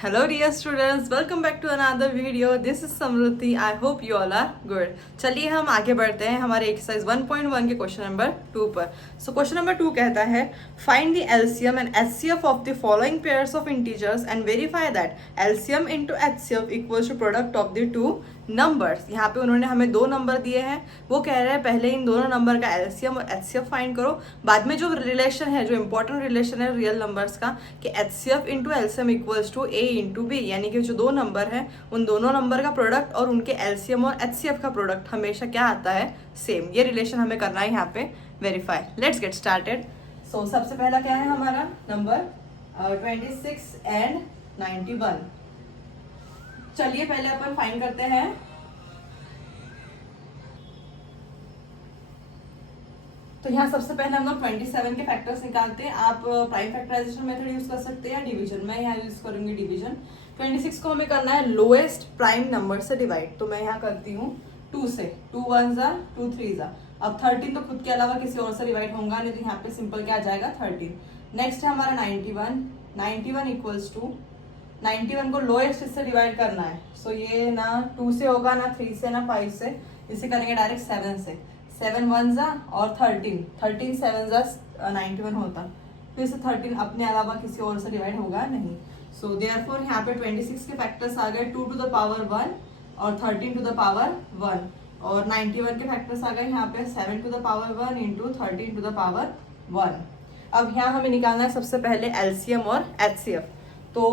Hello dear students, welcome back to another video. This is Samruti. I hope you all are good. चलिए हम आगे बढ़ते हैं हमारे एक्सरसाइज 1.1 के क्वेश्चन नंबर 2 पर. सो क्वेश्चन नंबर 2 कहता है find the LCM and HCF of the following pairs of integers and verify that LCM into HCF equals to product of the two numbers. यहाँ पे उन्होंने हमें दो नंबर दिए हैं. वो कह रहे हैं पहले इन दोनों नंबर का एलसीएम और एचसीएफ फाइंड करो. बाद में जो रिलेशन है, जो इंपॉर्टेंट रिलेशन है रियल नंबर्स का, कि HCF into LCM equals to A into B, यानी कि जो दो नंबर है उन दोनों नंबर का प्रोडक्ट और उनके एलसीएम और एचसीएफ का प्रोडक्ट हमेशा क्या आता है, सेम. ये रिलेशन हमें करना है यहाँ पे verify. Let's get started. So सबसे पहला क्या है हमारा नंबर 26 एंड 91. चलिए पहले अपन फाइंड करते हैं. तो यहाँ सबसे पहले हम लोग 27 के फैक्टर्स निकालते हैं. आप प्राइम फैक्टराइजेशन मेथड यूज कर सकते हैं या डिवीजन. मैं यहाँ यूज करूंगी डिवीजन. 26 को हमें करना है लोएस्ट प्राइम नंबर से डिवाइड. तो मैं यहाँ करती हूँ 2 से. 2 1 जा 2 3 जा. अब 13 तो खुद के अलावा किसी और से डिवाइड होगा नहीं, तो यहाँ पे सिंपल क्या आ जाएगा 13. नेक्स्ट है हमारा 91. 91 इक्वल्स टू 91 को लोएस्ट इससे डिवाइड करना है. सो ये ना 2 से होगा, ना 3 से, ना 5 से. इसे करेंगे डायरेक्ट 7 से. 7 1 जा और 13 7 जा 91 होता. फिर से 13 अपने अलावा किसी और से डिवाइड होगा नहीं. सो देयरफॉर यहाँ पे 26 के फैक्टर्स आ गए 2 टू द पावर 1 और 13 टू द पावर 1. और 91 के फैक्टर्स आ गए यहाँ पे 7 to the power 1 into 13 to the power 1. अब यहाँ हमें निकालना है सबसे पहले एलसीएम और एचसीएफ. तो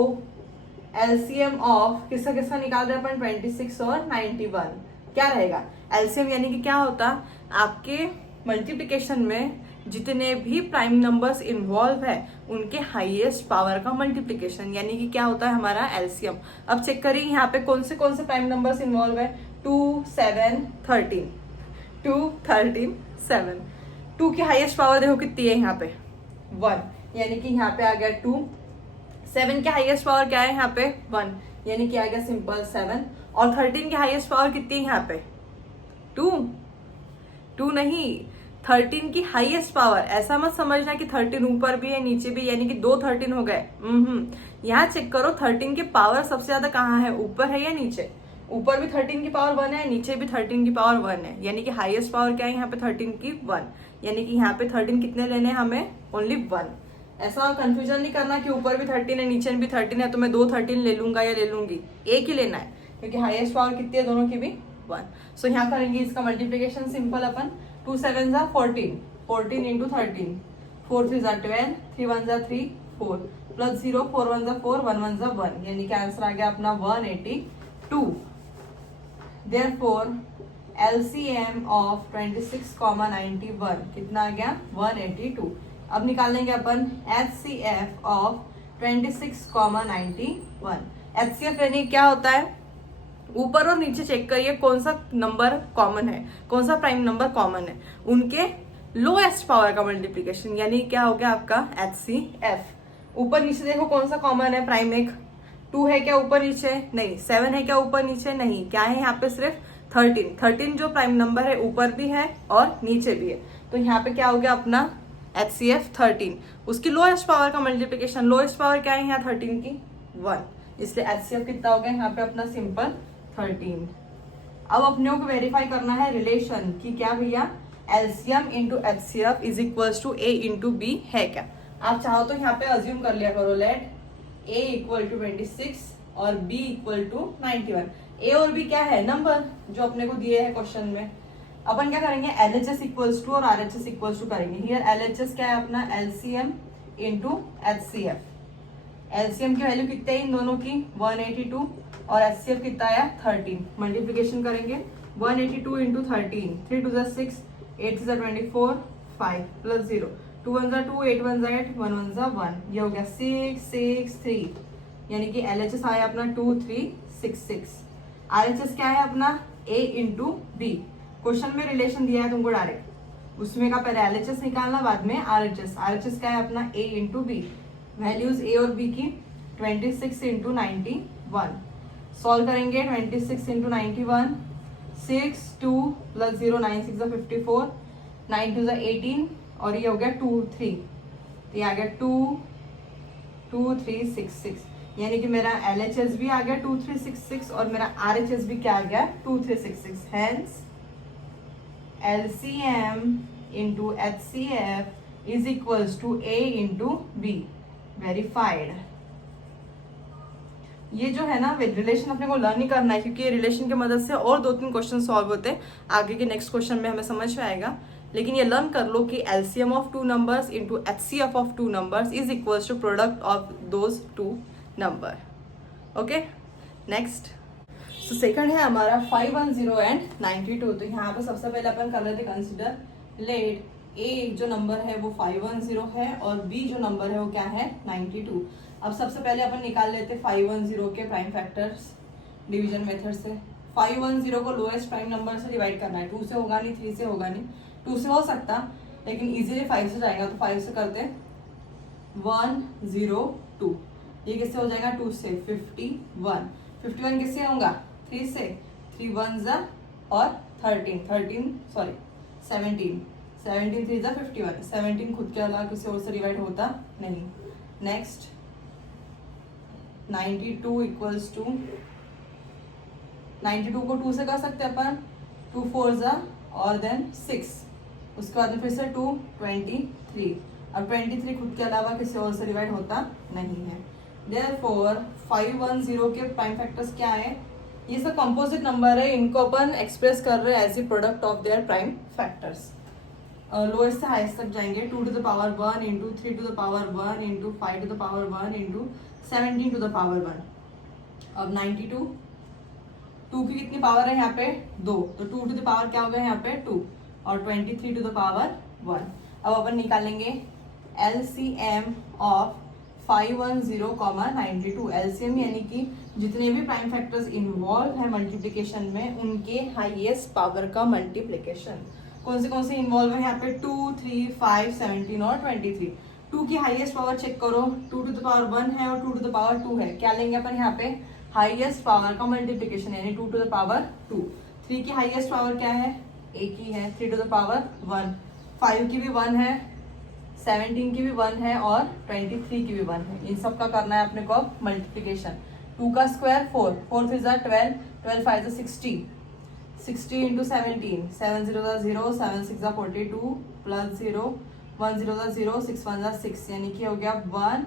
एलसीएम ऑफ किसका किसका निकाल रहे हैं अपन, 26 और 91. क्या रहेगा एलसीएम, यानी कि क्या होता, आपके मल्टीप्लिकेशन में जितने भी प्राइम नंबर्स इन्वॉल्व है उनके हाईएस्ट पावर का मल्टीप्लिकेशन, यानी कि क्या होता है हमारा एलसीएम. अब चेक करिए यहाँ पे कौन से प्राइम नंबर्स इन्वॉल्व है. 2 7 13. 2 13 7. 2 की हाईएस्ट पावर देखो कितनी है यहाँ पे 1, यानी कि यहाँ पे आ गया 2. 7 के हाईएस्ट पावर क्या है यहाँ पे 1, यानी कि आ गया सिंपल 7. और 13 की हाईएस्ट पावर कितनी है यहाँ पे 2 नहीं, 13 की हाईएस्ट पावर. ऐसा मत समझना कि 13 ऊपर भी है नीचे भी, यानी कि 2 13 हो गए. यहाँ चेक करो 13 की पावर सबसे ज्यादा कहाँ है, ऊपर है या नीचे. ऊपर भी 13 की पावर 1 है, नीचे भी 13 की पावर 1 है, यानी कि हाईएस्ट पावर क्या है यहाँ पे 13 की 1. यानी कि यहाँ पे 13 कितने लेने हैं हमें, ओनली 1. ऐसा कंफ्यूजन नहीं करना कि ऊपर भी 13 है नीचे भी 13 है तो मैं 2 13 ले लूंगा या ले लूंगी. एक ही लेना है क्योंकि हाईएस्ट पावर कितनी है दोनों की भी 1. सो यहाँ करेंगे इसका मल्टीप्लिकेशन सिंपल अपन. 2 7 जा 14. 14 इंटू 13. 4 3 जा 12. 3 1 जा 3 4 प्लस 0 4 1 जा 4 1 1 जा 1, यानी कि आंसर आ गया अपना 182. देयरफॉर एलसीएम ऑफ 26, 91 कितना आ गया 182. अब निकालेंगे अपन एचसीएफ ऑफ 26, 91. एचसीएफ यानी क्या होता है, ऊपर और नीचे चेक करिए कौन सा नंबर कॉमन है, कौन सा प्राइम नंबर कॉमन है, उनके लोएस्ट पावर का मल्टीप्लिकेशन, यानी क्या हो गया आपका एचसीएफ. ऊपर नीचे देखो कौन सा कॉमन है प्राइम. एक 2 है क्या ऊपर नीचे, नहीं. 7 है क्या ऊपर नीचे, नहीं. क्या है यहाँ पे सिर्फ 13. 13 जो प्राइम नंबर है ऊपर भी है और नीचे भी है, तो यहाँ पे क्या हो गया अपना एचसीएफ 13. उसकी लोएस्ट पावर का मल्टीप्लिकेशन, लोएस्ट पावर क्या है यहाँ 13 की 1, इसलिए एचसीएफ कितना हो गया यहाँ पे अपना सिंपल 13. अब अपने को वेरीफाई करना है रिलेशन कि क्या भैया LCM into HCF is equals to A into B है क्या. आप चाहो तो यहाँ पे अज्यूम कर लिया करो, लेट ए इक्वल टू 26 और बी इक्वल टू 91. ए और बी क्या है, नंबर जो अपने को दिए हैं क्वेश्चन में. अपन क्या करेंगे एलएचएस इक्वल्स टू और आरएचएस इक्वल्स टू करेंगे. हियर एलएचएस क्या है अपना एलसीएम इंटू एचसीएफ. एलसीएम की वैल्यू कितनी है इन दोनों की 182 और एचसीएफ कितना आया 13. मल्टीप्लिकेशन करेंगे 182 इंटू 13. 3 2 6 8 6 24 5 प्लस 0 2 1 2 8 1 8 1 1 1. ये हो गया 6 6 3, यानी कि एलएचएस आया अपना 2366. आरएचएस क्या है अपना ए इंटू बी. क्वेश्चन में रिलेशन दिया है तुमको डायरेक्ट, उसमें का पहले एलएचएस निकालना बाद में आरएचएस. आरएचएस क्या है अपना ए इंटू बी. वैल्यूज ए और बी की 26 इंटू 91. सॉल्व करेंगे 26 इंटू 91. 6 2 प्लस 0 9 6 54 9 2 18 और ये हो गया 2 3. तो ये आ गया 2 2 3 6 6. यानी कि मेरा LHS भी आ गया 2366 और मेरा RHS भी क्या आ गया 2366. Hence LCM into HCF is equals to A into B. Verified. ये जो है ना रिलेशन अपने को लर्न ही करना है, क्योंकि ये रिलेशन की मदद से और 2-3 क्वेश्चन सॉल्व होते हैं. आगे के नेक्स्ट क्वेश्चन में हमें समझ में आएगा. लेकिन ये लर्न कर लो कि LCM of 2 numbers into HCF of 2 numbers is equals to product of those 2 number. Okay, next. So second है हमारा 510 एंड 92. तो यहाँ पर सबसे पहले अपन कर लेते कंसिडर. लेट A जो नंबर है वो 510 है और B जो नंबर है वो क्या है 92. अब सबसे पहले अपन निकाल लेते 510 के प्राइम फैक्टर्स डिवीजन मेथड से. 510 को लोएस्ट प्राइम नंबर से डिवाइड करना है. 2 से होगा नहीं, 3 से होगा नहीं. 2 से हो सकता लेकिन इजीली 5 से जाएगा, तो 5 से करते 102. ये किससे हो जाएगा 2 से 51. 51 किससे होगा 3 से. 3 1 और 17 3 जा 51. 17 खुद के अलावा किसी और से डिवाइड होता नहीं. नेक्स्ट 92 इक्वल्स टू 92 को 2 से कर सकते हैं अपन. 2 4 और देन 6. उसके बाद फिर से 2 23. अब 23 खुद के अलावा किसी और से डिवाइड होता नहीं है. देयरफॉर 510 के प्राइम फैक्टर्स क्या है. ये सब कंपोजिट नंबर है, इनको अपन एक्सप्रेस कर रहे हैं as a product of their prime factors. Lowest से हाईएस्ट तक जाएंगे. 2 to the power 1 into 3 to the power 1 into 5 to the power 1 into 17 to the power 1. अब 92 2 की कितनी पावर है यहाँ पे 2, तो 2 to the power क्या हो गया यहाँ पे 2 और 23 to the power 1. अब अपन निकालेंगे LCM ऑफ 510, 92. LCM यानी कि जितने भी प्राइम फैक्टर्स इन्वॉल्व है मल्टीप्लिकेशन में उनके हाईएस्ट पावर का मल्टीप्लिकेशन. कौन से इन्वॉल्व है यहाँ पे 2 3 5 17 और 23. 2 की हाईएस्ट पावर चेक करो. 2 to the power 1 है और 2 to the power 2 है. क्या लेंगे अपन यहाँ पे हाईएस्ट पावर का मल्टीप्लिकेशन यानी 2 to the power 2. 3 की हाईएस्ट पावर क्या है एक ही है 3 to the power 1. 5 की भी 1 है, 17 की भी 1 है और 23 की भी 1 है. इन सब का करना है अपने को मल्टीप्लिकेशन. 2 का स्क्वायर 4 4 3 12 12 5 60 60 इंटू 17 7 0 0 7 6 42 प्लस 0 1 0 0 6 1 6 यानी कि हो गया 1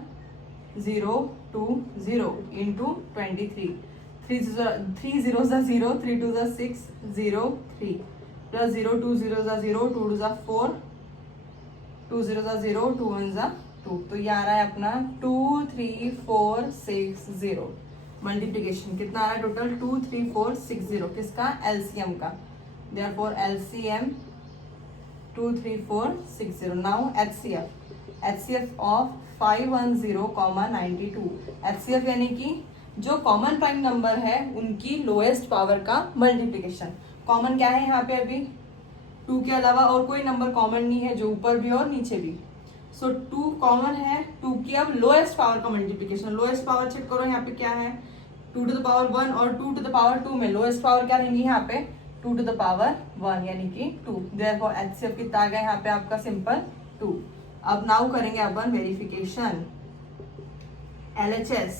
0 2 0 इंटू 23. 3 0 0 3 2 6 0 3 प्लस 0 2 0 0 2 2 4 2 0 0 2 1 2. तो ये आ रहा है अपना 2 3 4 6 0. मल्टीप्लिकेशन कितना आ रहा है टोटल 2 3 4 6 0 किसका LCM का. Therefore LCM 2 3 4 6 0. Now HCF of 510, 92. HCF यानी कि जो कॉमन प्राइम नंबर है उनकी लोएस्ट पावर का मल्टीप्लिकेशन. कॉमन क्या है यहाँ पे अभी 2 के अलावा और कोई नंबर कॉमन नहीं है जो ऊपर भी और नीचे भी. सो 2 कॉमन है. 2 की अब लोएस्ट पावर का मल्टीप्लिकेशन. लोएस्ट पावर चेक करो यहाँ पे क्या है 2 to the power 1 और 2 to the power 2 में लोएस्ट पावर क्या रहेंगी यहाँ पे 2 to the power 1 यानी कि 2. देयरफॉर HCF कितना आ गया यहाँ पे आपका सिंपल 2. अब नाउ करेंगे अपन verification. LHS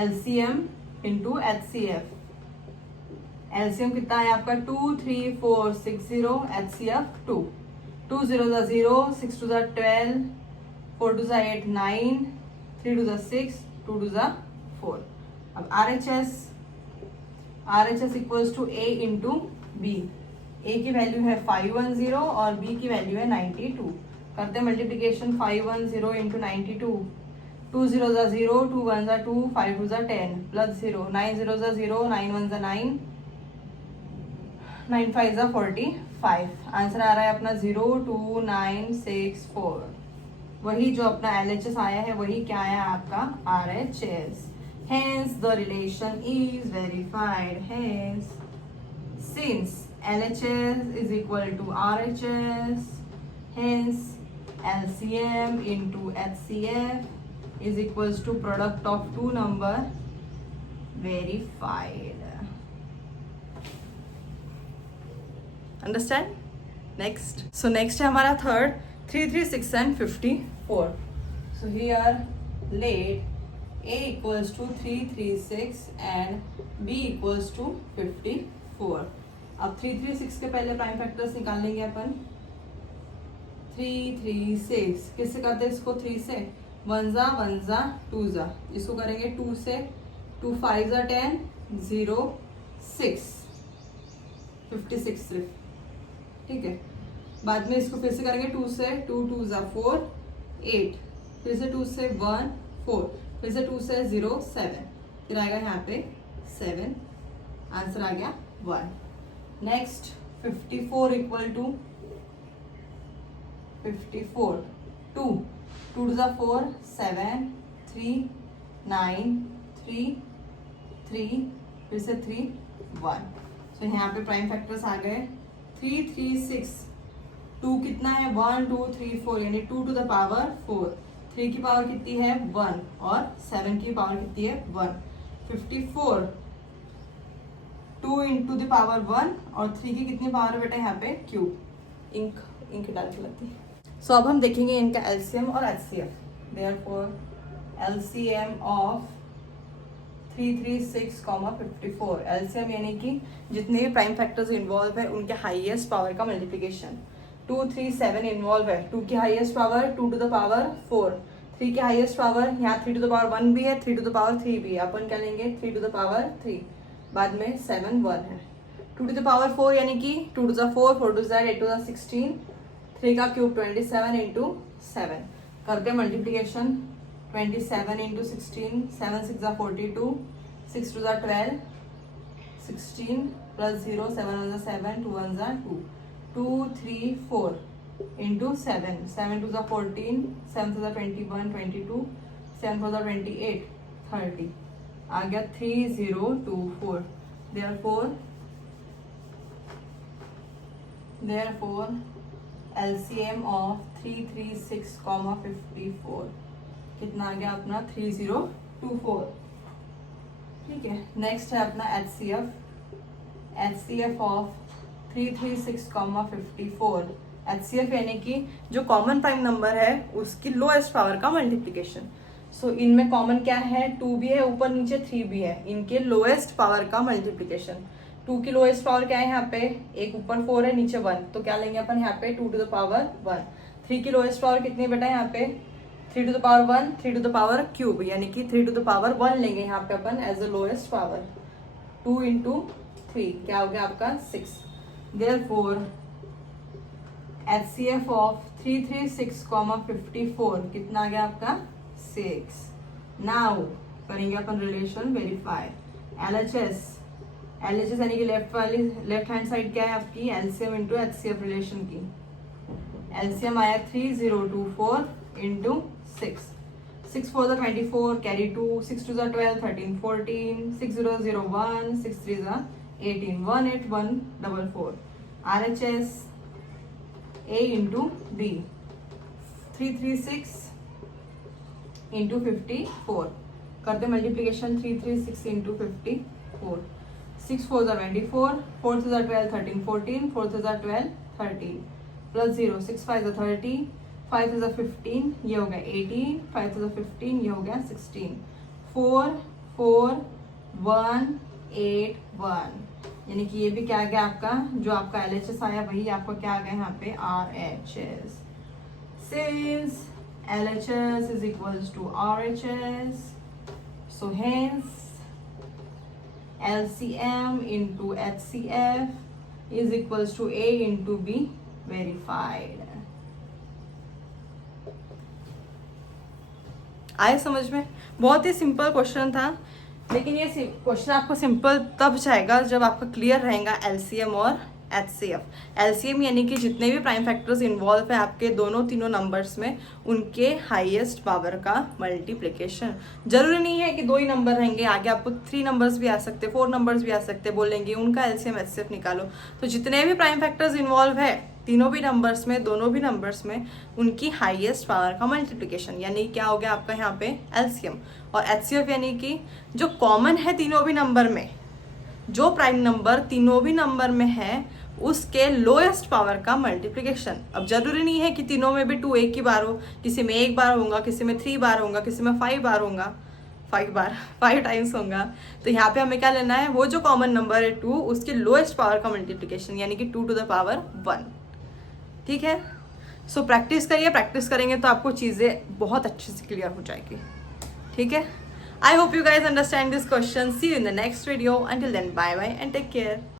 LCM into HCF. LCM कितना है आपका 2 3 4 6 0. HCF 2 2 0 0 6 2 12 4 2 8 9 3 2 6 2 2 4. अब RHS equals to A into B. A की वैल्यू है 510 और B की वैल्यू है 92. करते मल्टीप्लिकेशन 510 इंटू 92. 2 0 0 2 1 2 5 2 10 प्लस 0 9 0 0 9 1 9 9 5 45. आंसर आ रहा है अपना 0 2 9 6 4. वही जो अपना LHS आया है वही क्या आया आपका RHS. Hence the relation is verified. Hence since LHS is equal to RHS, hence LCM into HCF is equals to product of 2 number. Verified. Understand? Next. So next है हमारा third 3 3 6 and 54. So here let A equals to 336 and B equals to 54. अब 336 के पहले prime factors निकाल लेंगे अपन। 336 किससे करते हैं इसको? 3 से 1 जा 2 जा, इसको करेंगे 2 से, 2 5 जा 10, 0 6 56 सिर्फ, ठीक है। बाद में इसको फिर से करेंगे 2 से, 2 2 जा 4 8, फिर से 2 से 1 4, फिर से 2 से 0 7, फिर आएगा यहाँ पे 7, आंसर आ गया 1। नेक्स्ट 54 इक्वल टू 54 2 2 जा 4 7 3 9 3 3, फिर से 3 1। तो यहाँ पे प्राइम फैक्टर्स आ गए। 3 3 6, 2 कितना है? 1 2 3 4, यानी 2 टू द पावर 4। 3 की पावर कितनी है? 1, और 7 की पावर कितनी है? 1। 54 2 इंटू द पावर 1, और 3 की कितनी पावर है बेटा यहाँ पे? क्यूब। इंक डाल के लगती है। सो अब हम देखेंगे इनका एलसीएम और HCF. Therefore LCM of 336, 54, LCM यानी कि जितने भी प्राइम फैक्टर्स इन्वॉल्व है उनके हाईएस्ट पावर का मल्टीप्लिकेशन। 2 3 7 इन्वॉल्व है, 2 की highest power 2 to the power 4, 3 की हाईएस्ट पावर यहाँ 3 टू द पावर 1 भी है, 3 टू द पावर 3 भी है, अपन क्या लेंगे? 3 टू द पावर 3, बाद में 7 1 है। 2 टू द पावर 4 यानी कि 2 to the 4, 4 to the 8 to the 16, 3 का क्यूब 27 इंटू 7, करते मल्टीप्लिकेशन। 27 इंटू 16, 7 6 जा 42, 6 टू जा 12, 16 प्लस 0, 7 1 जा 7, 2 1 जा 2, 2 3 4 इंटू 7, 7 2 जा 14, 7 2 जा 21 22, 7 4 जा 28 30, आ गया 3024। therefore LCM ऑफ 336, 54 कितना आ गया अपना? 3024, ठीक है। नेक्स्ट है अपना HCF ऑफ 336, 54। HCF यानी कि जो कॉमन प्राइम नंबर है उसकी लोएस्ट पावर का मल्टीप्लिकेशन। सो इनमें कॉमन क्या है? 2 भी है, ऊपर नीचे 3 भी है, इनके लोएस्ट पावर का मल्टीप्लिकेशन। 2 की लोएस्ट पावर क्या है यहाँ पे? एक ऊपर 4 है, नीचे 1, तो क्या लेंगे अपन यहाँ पे? 2 टू द पावर 1। 3 की लोएस्ट पावर कितनी बेटा यहाँ पे? 3 to the power 1, 3 to the power cube, यानी कि 3 टू द पावर 1 लेंगे यहाँ पे अपन as the lowest power. 2 into 3 क्या हो गया आपका? 6। देयरफॉर HCF ऑफ 336, 54 कितना आ गया आपका? 6। नाउ करेंगे अपन रिलेशन वेरीफाई। LHS यानी कि लेफ्ट हैंड साइड क्या है आपकी? LCM इंटू HCF रिलेशन की। LCM आया 3024 इंटू 6, 6 4 जा 24, कैरी 2, 6 2 जा 12, 13 14, 6 0 0 1, 6 3 जा 18, 1 8 1 4 4। RHS A into B 336 into 54, करते मल्टीप्लीकेशन। 336 इंटू 54, 6 4 जा 24, 4 3 जा 12 13 14, 4 3 जा 12 13, प्लस 0, 6 5 जा 30, 5 3 जा 15, ये हो गया 18, 5 3 जा 15, ये हो गया 16, 4 4 1 8 1, यानी कि ये भी क्या आ गया आपका? जो आपका LHS आया वही आपका क्या आ गया यहाँ पे? RHS। Since LHS is equals to RHS, so hence LCM into HCF is equals to A into B verified। आए समझ में? बहुत ही सिंपल क्वेश्चन था, लेकिन ये क्वेश्चन आपको सिंपल तब जाएगा जब आपका क्लियर रहेगा LCM और HCF। LCM यानी कि जितने भी प्राइम फैक्टर्स इन्वॉल्व है आपके दोनों तीनों नंबर्स में, उनके हाईएस्ट पावर का मल्टीप्लिकेशन। जरूरी नहीं है कि 2 ही नंबर रहेंगे, आगे आपको 3 नंबर्स भी आ सकते, 4 नंबर्स भी आ सकते, बोलेंगे उनका LCM HCF निकालो। तो जितने भी प्राइम फैक्टर्स इन्वॉल्व है तीनों भी नंबर्स में, दोनों भी नंबर्स में, उनकी हाईएस्ट पावर का मल्टीप्लिकेशन, यानी क्या हो गया आपका यहाँ पे? LCM। और HCF यानी कि जो कॉमन है तीनों भी नंबर में, जो प्राइम नंबर तीनों भी नंबर में है उसके लोएस्ट पावर का मल्टीप्लिकेशन। अब जरूरी नहीं है कि तीनों में भी 2 एक ही बार हो, किसी में 1 बार होगा, किसी में 3 बार होगा, किसी में 5 बार होगा। 5 टाइम्स होगा। तो यहाँ पे हमें क्या लेना है, वो जो कॉमन नंबर है 2 उसके लोएस्ट पावर का मल्टीप्लिकेशन, यानी कि 2 to the power 1। ठीक है, सो प्रैक्टिस करिए, प्रैक्टिस करेंगे तो आपको चीज़ें बहुत अच्छे से क्लियर हो जाएगी। ठीक है, I hope you guys understand this question. See you in the next video, until then bye bye and take care.